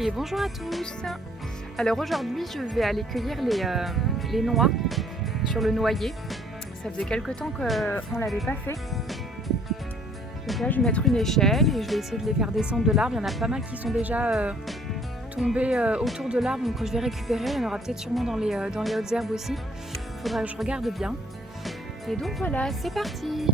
Et bonjour à tous. Alors aujourd'hui je vais aller cueillir les noix sur le noyer. Ça faisait quelques temps qu'on ne l'avait pas fait. Donc là je vais mettre une échelle et je vais essayer de les faire descendre de l'arbre. Il y en a pas mal qui sont déjà tombés autour de l'arbre, donc quand je vais récupérer, il y en aura peut-être sûrement dans les hautes herbes aussi. Il faudra que je regarde bien. Et donc voilà, c'est parti.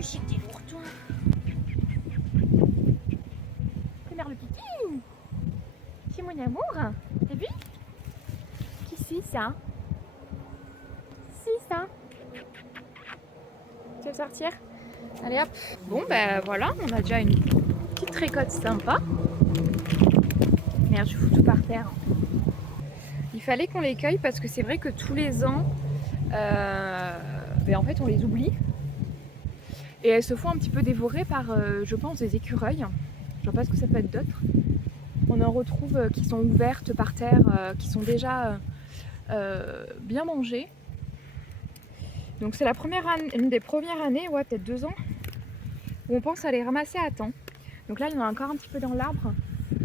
C'était lourd, toi. Regarde le kiki. C'est mon amour. T'as vu? Qui c'est ça? C'est ça. Tu veux sortir? Allez hop. Bon ben voilà, on a déjà une petite récolte sympa. Merde, je fous tout par terre. Il fallait qu'on les cueille parce que c'est vrai que tous les ans, en fait on les oublie. Et elles se font un petit peu dévorer par, je pense, des écureuils. Je vois pas ce que ça peut être d'autre. On en retrouve qui sont ouvertes par terre, qui sont déjà bien mangées. Donc c'est une des premières années, ouais, peut-être 2 ans, où on pense à les ramasser à temps. Donc là, il y en a encore un petit peu dans l'arbre.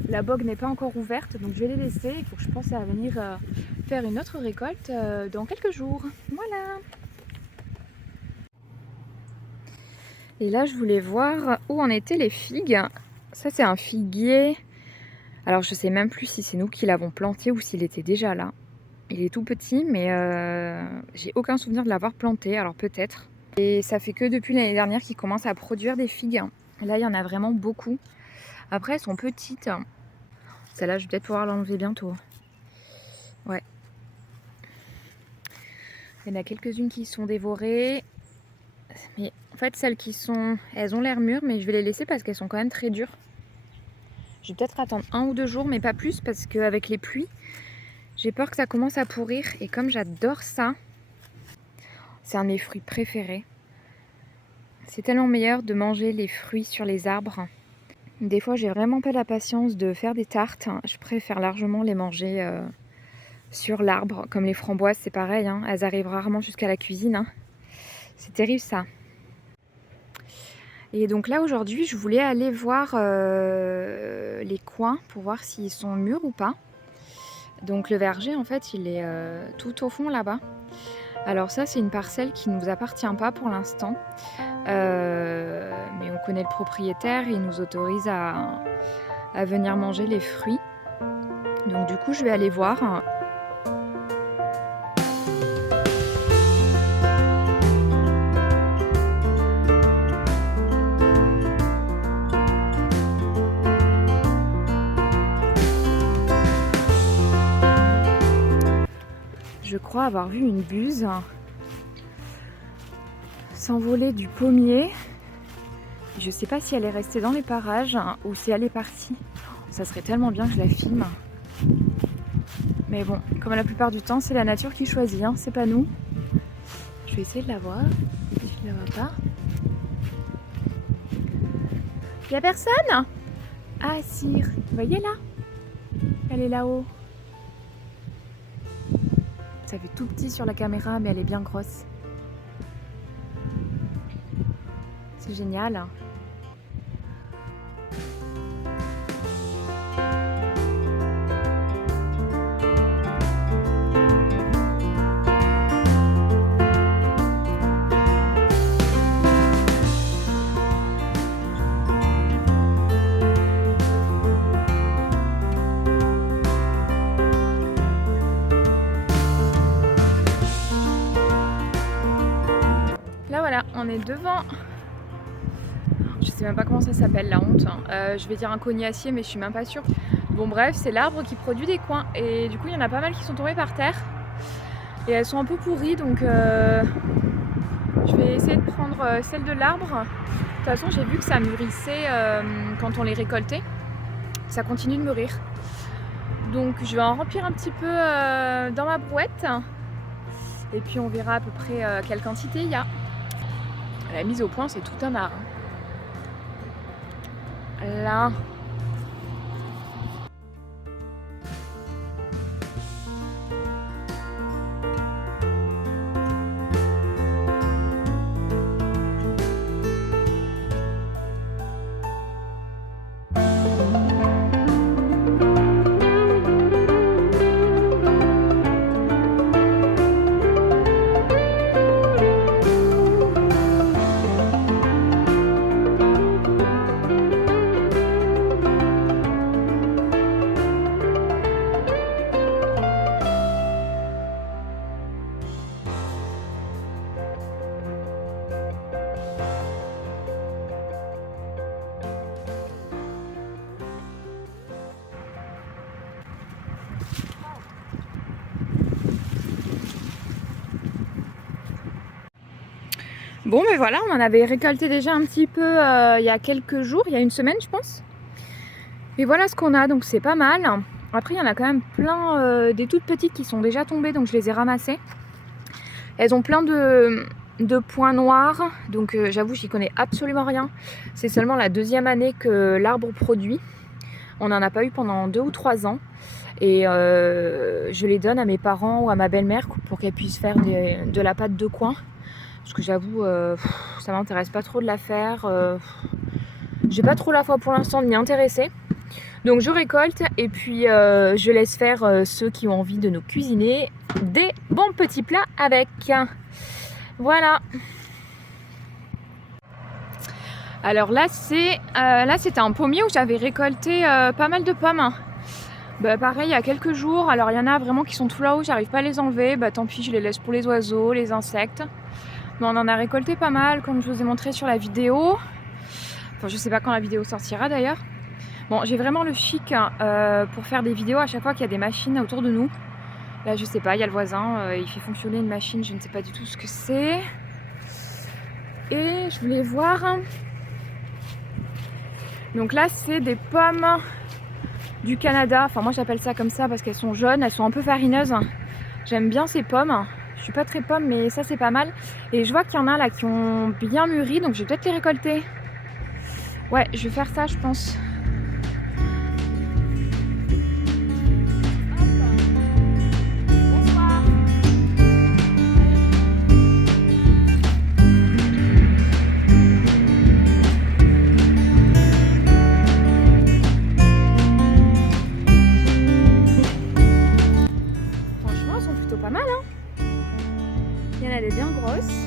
La bogue n'est pas encore ouverte, donc je vais les laisser. Il faut que je pense à venir faire une autre récolte dans quelques jours. Voilà. Et là, je voulais voir où en étaient les figues. Ça, c'est un figuier. Alors, je sais même plus si c'est nous qui l'avons planté ou s'il était déjà là. Il est tout petit, mais j'ai aucun souvenir de l'avoir planté. Alors, peut-être. Et ça fait que depuis l'année dernière qu'il commence à produire des figues. Et là, il y en a vraiment beaucoup. Après, elles sont petites. Celle-là, je vais peut-être pouvoir l'enlever bientôt. Ouais. Il y en a quelques-unes qui sont dévorées. Mais en fait, celles qui sont... Elles ont l'air mûres, mais je vais les laisser parce qu'elles sont quand même très dures. Je vais peut-être attendre 1 ou 2 jours, mais pas plus, parce qu'avec les pluies, j'ai peur que ça commence à pourrir. Et comme j'adore ça, c'est un de mes fruits préférés. C'est tellement meilleur de manger les fruits sur les arbres. Des fois, j'ai vraiment pas la patience de faire des tartes. Je préfère largement les manger sur l'arbre. Comme les framboises, c'est pareil. Hein. Elles arrivent rarement jusqu'à la cuisine. Hein. C'est terrible ça. Et donc là aujourd'hui je voulais aller voir les coins pour voir s'ils sont mûrs ou pas. Donc le verger en fait il est tout au fond là-bas. Alors ça c'est une parcelle qui ne nous appartient pas pour l'instant. Mais on connaît le propriétaire et il nous autorise à venir manger les fruits. Donc du coup je vais aller voir. Je crois avoir vu une buse s'envoler du pommier. Je sais pas si elle est restée dans les parages ou si elle est partie. Ça serait tellement bien que je la filme. Mais bon, comme la plupart du temps, c'est la nature qui choisit, hein, c'est pas nous. Je vais essayer de la voir. Je la vois pas. Y'a personne? Ah si, vous voyez là? Elle est là-haut. Ça fait tout petit sur la caméra, mais elle est bien grosse. C'est génial. Là voilà, on est devant. Je sais même pas comment ça s'appelle, la honte. Je vais dire un cognacier, mais je suis même pas sûre. Bon bref, c'est l'arbre qui produit des coings. Et du coup, il y en a pas mal qui sont tombés par terre. Et elles sont un peu pourries, donc je vais essayer de prendre celle de l'arbre. De toute façon, j'ai vu que ça mûrissait quand on les récoltait. Ça continue de mûrir. Donc je vais en remplir un petit peu dans ma brouette. Et puis on verra à peu près quelle quantité il y a. La mise au point, c'est tout un art. Là. Bon, mais voilà, on en avait récolté déjà un petit peu il y a quelques jours, il y a une semaine je pense. Et voilà ce qu'on a, donc c'est pas mal. Après, il y en a quand même plein des toutes petites qui sont déjà tombées, donc je les ai ramassées. Elles ont plein de points noirs, donc j'avoue, j'y connais absolument rien. C'est seulement la deuxième année que l'arbre produit. On n'en a pas eu pendant 2 ou 3 ans. Et je les donne à mes parents ou à ma belle-mère pour qu'elles puissent faire de la pâte de coin. Parce que j'avoue, ça m'intéresse pas trop de la faire. J'ai pas trop la foi pour l'instant de m'y intéresser. Donc je récolte et puis je laisse faire ceux qui ont envie de nous cuisiner des bons petits plats avec. Voilà. Alors là, c'était un pommier où j'avais récolté pas mal de pommes. Bah, pareil, il y a quelques jours. Alors il y en a vraiment qui sont tout là-haut, j'arrive pas à les enlever. Bah tant pis, je les laisse pour les oiseaux, les insectes. Mais on en a récolté pas mal, comme je vous ai montré sur la vidéo. Enfin, je sais pas quand la vidéo sortira d'ailleurs. Bon, j'ai vraiment le chic pour faire des vidéos à chaque fois qu'il y a des machines autour de nous. Là, je sais pas, il y a le voisin, il fait fonctionner une machine, je ne sais pas du tout ce que c'est. Et je voulais voir. Donc là, c'est des pommes du Canada. Enfin, moi j'appelle ça comme ça parce qu'elles sont jaunes, elles sont un peu farineuses. J'aime bien ces pommes. Je suis pas très pomme, mais ça c'est pas mal. Et je vois qu'il y en a là qui ont bien mûri, donc je vais peut-être les récolter. Ouais, je vais faire ça, je pense. Bonsoir. Franchement, elles sont plutôt pas mal, hein. Il y en a des bien grosses.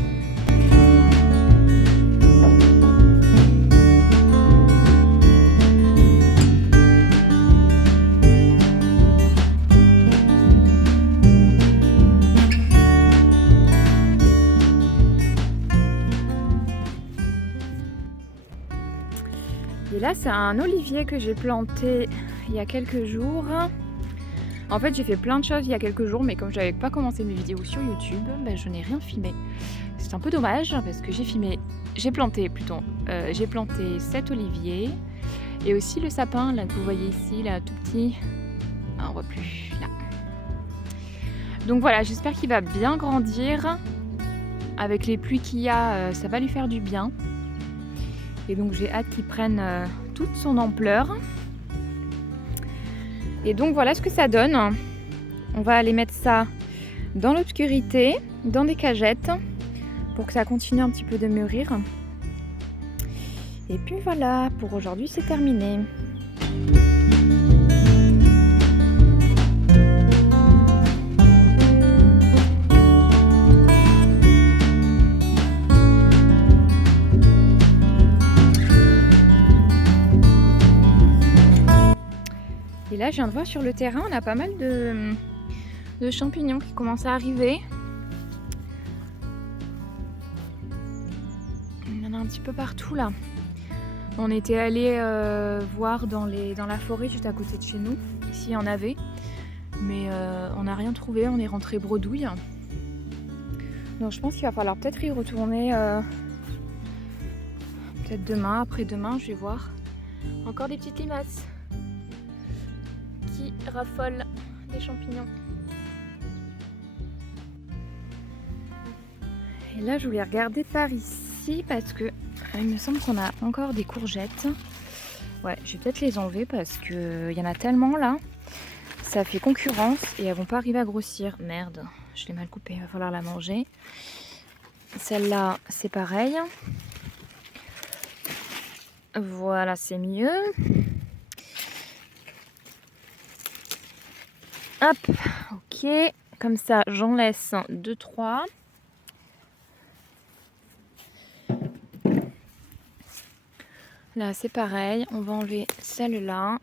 Et là, c'est un olivier que j'ai planté il y a quelques jours. En fait, j'ai fait plein de choses il y a quelques jours, mais comme je n'avais pas commencé mes vidéos sur YouTube, ben, je n'ai rien filmé. C'est un peu dommage parce que j'ai planté 7 oliviers et aussi le sapin là que vous voyez ici, là tout petit. Ah, on voit plus là. Donc voilà, j'espère qu'il va bien grandir. Avec les pluies qu'il y a, ça va lui faire du bien. Et donc j'ai hâte qu'il prenne toute son ampleur. Et donc voilà ce que ça donne. On va aller mettre ça dans l'obscurité, dans des cagettes, pour que ça continue un petit peu de mûrir. Et puis voilà, pour aujourd'hui c'est terminé. Et là je viens de voir sur le terrain, on a pas mal de champignons qui commencent à arriver. Il y en a un petit peu partout là. On était allé voir dans la forêt juste à côté de chez nous, s'il y en avait. Mais on n'a rien trouvé, on est rentré bredouille. Donc je pense qu'il va falloir peut-être y retourner peut-être demain, après-demain, je vais voir. Encore des petites limaces qui raffolent des champignons. Et là je voulais regarder par ici parce que il me semble qu'on a encore des courgettes. Ouais, je vais peut-être les enlever parce qu'il y en a tellement là. Ça fait concurrence et elles vont pas arriver à grossir. Merde, je l'ai mal coupée, il va falloir la manger. Celle-là, c'est pareil. Voilà, c'est mieux. Hop, ok. Comme ça, j'en laisse 2-3. Là, c'est pareil. On va enlever celle-là.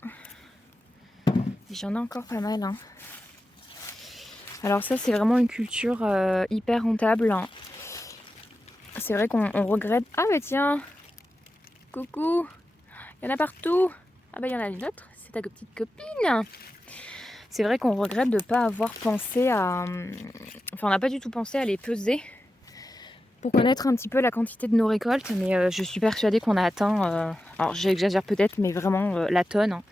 J'en ai encore pas mal. Hein. Alors ça, c'est vraiment une culture hyper rentable. C'est vrai qu'on regrette... Ah bah tiens, coucou, il y en a partout. Ah bah il y en a une autre, c'est ta petite copine. C'est vrai qu'on regrette de ne pas avoir pensé à... Enfin, on n'a pas du tout pensé à les peser pour connaître un petit peu la quantité de nos récoltes. Mais je suis persuadée qu'on a atteint... alors j'exagère peut-être, mais vraiment la tonne. Hein.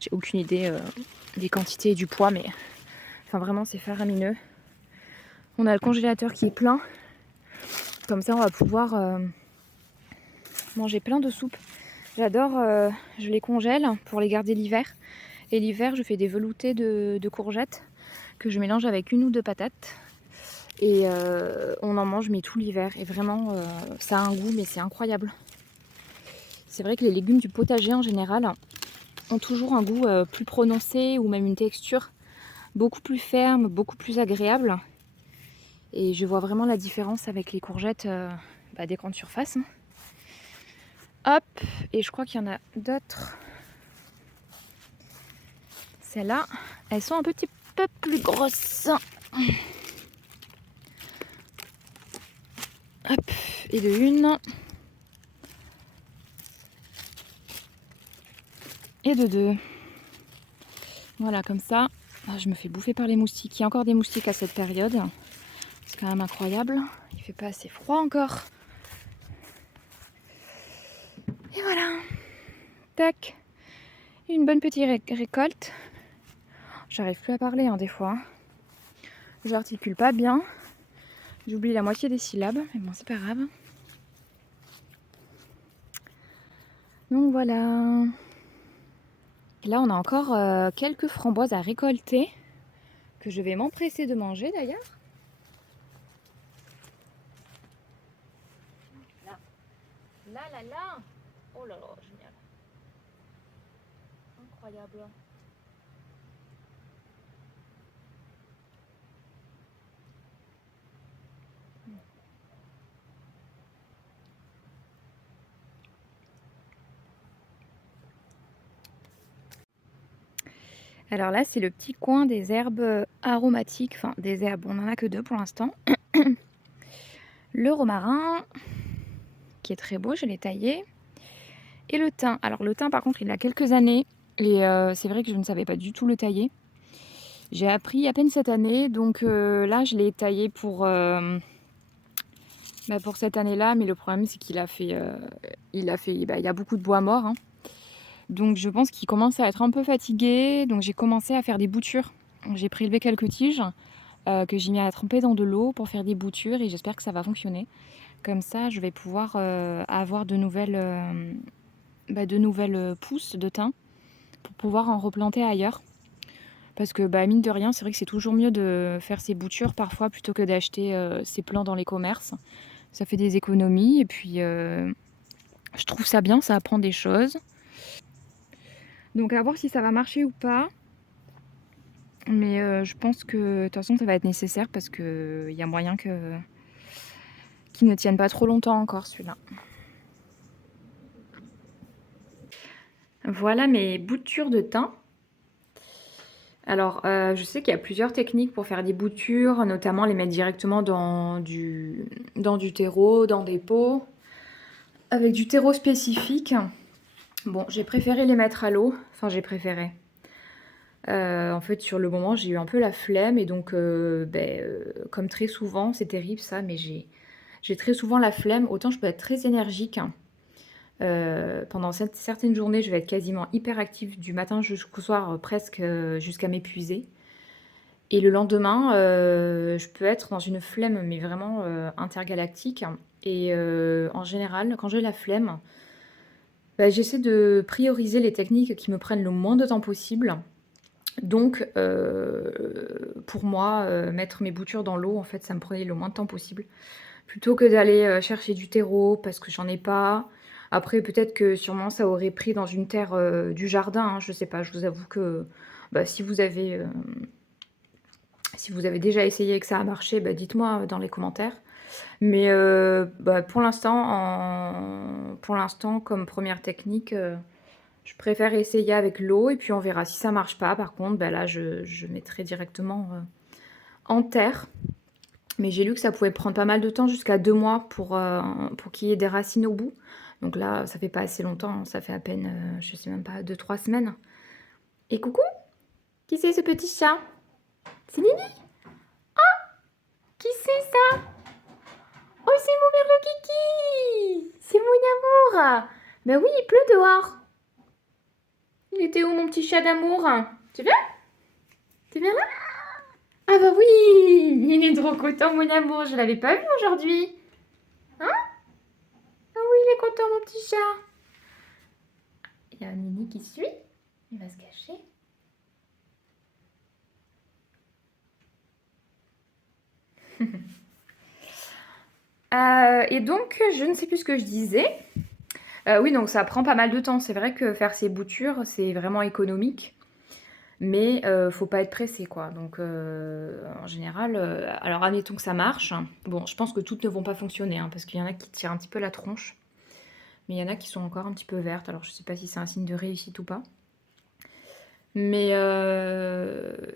J'ai aucune idée des quantités et du poids, mais... Enfin, vraiment, c'est faramineux. On a le congélateur qui est plein. Comme ça, on va pouvoir manger plein de soupes. J'adore, je les congèle pour les garder l'hiver. Et l'hiver, je fais des veloutés de courgettes que je mélange avec 1 ou 2 patates. Et on en mange mais tout l'hiver. Et vraiment, ça a un goût, mais c'est incroyable. C'est vrai que les légumes du potager en général ont toujours un goût plus prononcé ou même une texture beaucoup plus ferme, beaucoup plus agréable. Et je vois vraiment la différence avec les courgettes des grandes surfaces. Hop, et je crois qu'il y en a d'autres. Celles-là, elles sont un petit peu plus grosses. Hop, et de une. Et de 2. Voilà, comme ça. Ah, je me fais bouffer par les moustiques. Il y a encore des moustiques à cette période. C'est quand même incroyable. Il fait pas assez froid encore. Et voilà. Tac. Une bonne petite récolte. J'arrive plus à parler hein, des fois. Je n'articule pas bien. J'oublie la moitié des syllabes. Mais bon, c'est pas grave. Donc voilà. Et là, on a encore quelques framboises à récolter. Que je vais m'empresser de manger d'ailleurs. Là. Oh là là, génial. Incroyable. Alors là, c'est le petit coin des herbes aromatiques. Enfin, des herbes, on n'en a que 2 pour l'instant. Le romarin, qui est très beau, je l'ai taillé. Et le thym. Alors le thym, par contre, il a quelques années. Et c'est vrai que je ne savais pas du tout le tailler. J'ai appris à peine cette année. Donc là, je l'ai taillé pour cette année-là. Mais le problème, c'est qu'il a fait... il y a beaucoup de bois mort. Hein. Donc je pense qu'il commence à être un peu fatigué. Donc j'ai commencé à faire des boutures. J'ai prélevé quelques tiges que j'ai mis à tremper dans de l'eau pour faire des boutures. Et j'espère que ça va fonctionner. Comme ça, je vais pouvoir avoir de nouvelles pousses de thym pour pouvoir en replanter ailleurs. Parce que mine de rien, c'est vrai que c'est toujours mieux de faire ses boutures parfois plutôt que d'acheter ses plants dans les commerces. Ça fait des économies et puis Je trouve ça bien, ça apprend des choses. Donc à voir si ça va marcher ou pas. Mais je pense que de toute façon ça va être nécessaire parce qu'il y a moyen qu'il ne tienne pas trop longtemps encore celui-là. Voilà mes boutures de thym. Alors je sais qu'il y a plusieurs techniques pour faire des boutures, notamment les mettre directement dans du terreau, dans des pots, avec du terreau spécifique. Bon, j'ai préféré les mettre à l'eau. Enfin, j'ai préféré. En fait, sur le moment, j'ai eu un peu la flemme et donc, comme très souvent, c'est terrible ça, mais j'ai très souvent la flemme. Autant je peux être très énergique. Pendant certaines journées, je vais être quasiment hyper active du matin jusqu'au soir, presque jusqu'à m'épuiser. Et le lendemain, je peux être dans une flemme, mais vraiment intergalactique. Et en général, quand j'ai la flemme, bah, j'essaie de prioriser les techniques qui me prennent le moins de temps possible. Donc, pour moi, mettre mes boutures dans l'eau, en fait, ça me prenait le moins de temps possible. Plutôt que d'aller chercher du terreau parce que j'en ai pas. Après, peut-être que sûrement ça aurait pris dans une terre du jardin, hein, je sais pas. Je vous avoue que bah, si vous avez déjà essayé et que ça a marché, bah, dites-moi dans les commentaires. Mais bah, pour l'instant, comme première technique, je préfère essayer avec l'eau et puis on verra si ça marche pas. Par contre, bah, là, je mettrai directement en terre. Mais j'ai lu que ça pouvait prendre pas mal de temps, jusqu'à 2 mois pour qu'il y ait des racines au bout. Donc là, ça fait pas assez longtemps, hein, ça fait à peine, je sais même pas, 2-3 semaines. Et coucou, qui c'est ce petit chat? C'est Nini? Qui c'est ça? Oh, c'est mon merle kiki! C'est mon amour! Ben oui, il pleut dehors. Il était où mon petit chat d'amour? Tu viens? Tu viens là? Ah bah oui! Il est trop content mon amour, je l'avais pas vu aujourd'hui. Hein? Ah oui, il est content mon petit chat. Il y a Nini qui suit. Il va se cacher. Et donc, je ne sais plus ce que je disais. Oui, donc ça prend pas mal de temps. C'est vrai que faire ces boutures, c'est vraiment économique. Mais faut pas être pressé, quoi. Donc, en général, alors admettons que ça marche. Bon, je pense que toutes ne vont pas fonctionner, hein, parce qu'il y en a qui tirent un petit peu la tronche. Mais il y en a qui sont encore un petit peu vertes. Alors, je sais pas si c'est un signe de réussite ou pas. Mais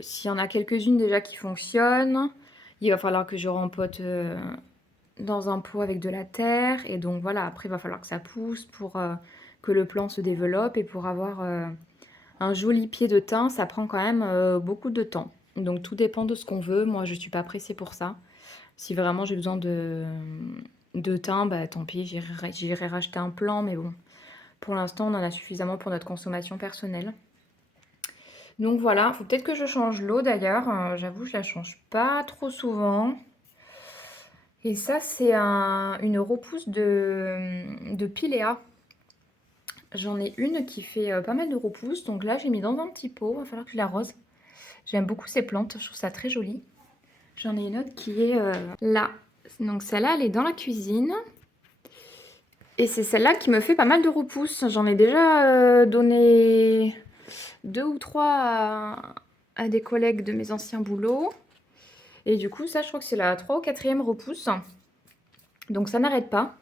s'il y en a quelques-unes déjà qui fonctionnent, il va falloir que je rempote dans un pot avec de la terre. Et donc voilà, après il va falloir que ça pousse pour que le plant se développe. Et pour avoir un joli pied de thym, ça prend quand même beaucoup de temps. Donc tout dépend de ce qu'on veut. Moi, je suis pas pressée pour ça. Si vraiment j'ai besoin de thym, bah tant pis, j'irai racheter un plant. Mais bon, pour l'instant, on en a suffisamment pour notre consommation personnelle. Donc voilà, faut peut-être que je change l'eau d'ailleurs. J'avoue, je la change pas trop souvent. Et ça, c'est une repousse de Pilea. J'en ai une qui fait pas mal de repousses. Donc là, j'ai mis dans un petit pot. Il va falloir que je l'arrose. J'aime beaucoup ces plantes. Je trouve ça très joli. J'en ai une autre qui est là. Donc celle-là, elle est dans la cuisine. Et c'est celle-là qui me fait pas mal de repousses. J'en ai déjà donné 2 ou 3 à des collègues de mes anciens boulots. Et du coup, ça, je crois que c'est la 3 ou 4e repousse. Donc ça n'arrête pas.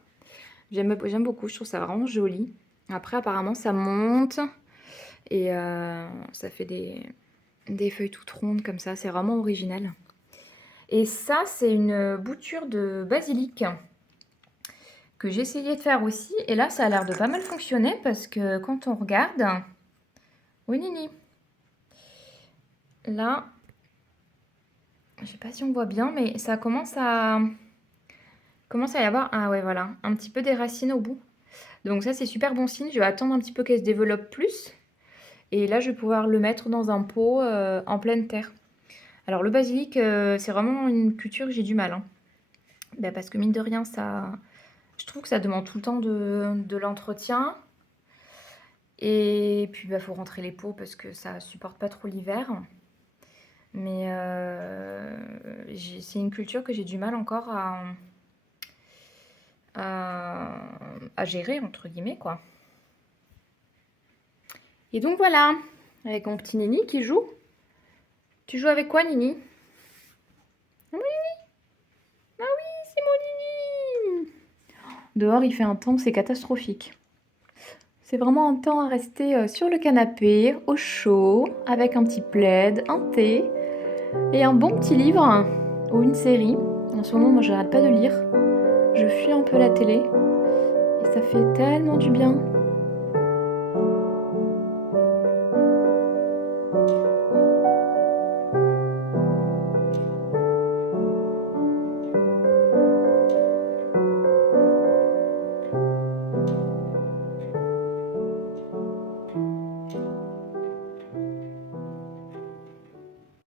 J'aime beaucoup, je trouve ça vraiment joli. Après, apparemment, ça monte. Et ça fait des feuilles toutes rondes comme ça. C'est vraiment original. Et ça, c'est une bouture de basilic que j'ai essayé de faire aussi. Et là, ça a l'air de pas mal fonctionner parce que quand on regarde... Oui, Nini. Là, je sais pas si on voit bien, mais ça commence à y avoir... Ah ouais, voilà, un petit peu des racines au bout. Donc ça, c'est super bon signe. Je vais attendre un petit peu qu'elle se développe plus. Et là, je vais pouvoir le mettre dans un pot en pleine terre. Alors le basilic, c'est vraiment une culture que j'ai du mal, hein. Bah, parce que mine de rien, je trouve que ça demande tout le temps de l'entretien. Et puis, il faut rentrer les pots parce que ça supporte pas trop l'hiver. Mais c'est une culture que j'ai du mal encore à gérer, entre guillemets, quoi. Et donc voilà, avec mon petit Nini qui joue. Tu joues avec quoi, Nini? Oui, ah oui, c'est mon Nini. Dehors, il fait un temps, c'est catastrophique. C'est vraiment un temps à rester sur le canapé, au chaud, avec un petit plaid, un thé et un bon petit livre ou une série. En ce moment, moi, j'arrête pas de lire. Je fuis un peu la télé et ça fait tellement du bien.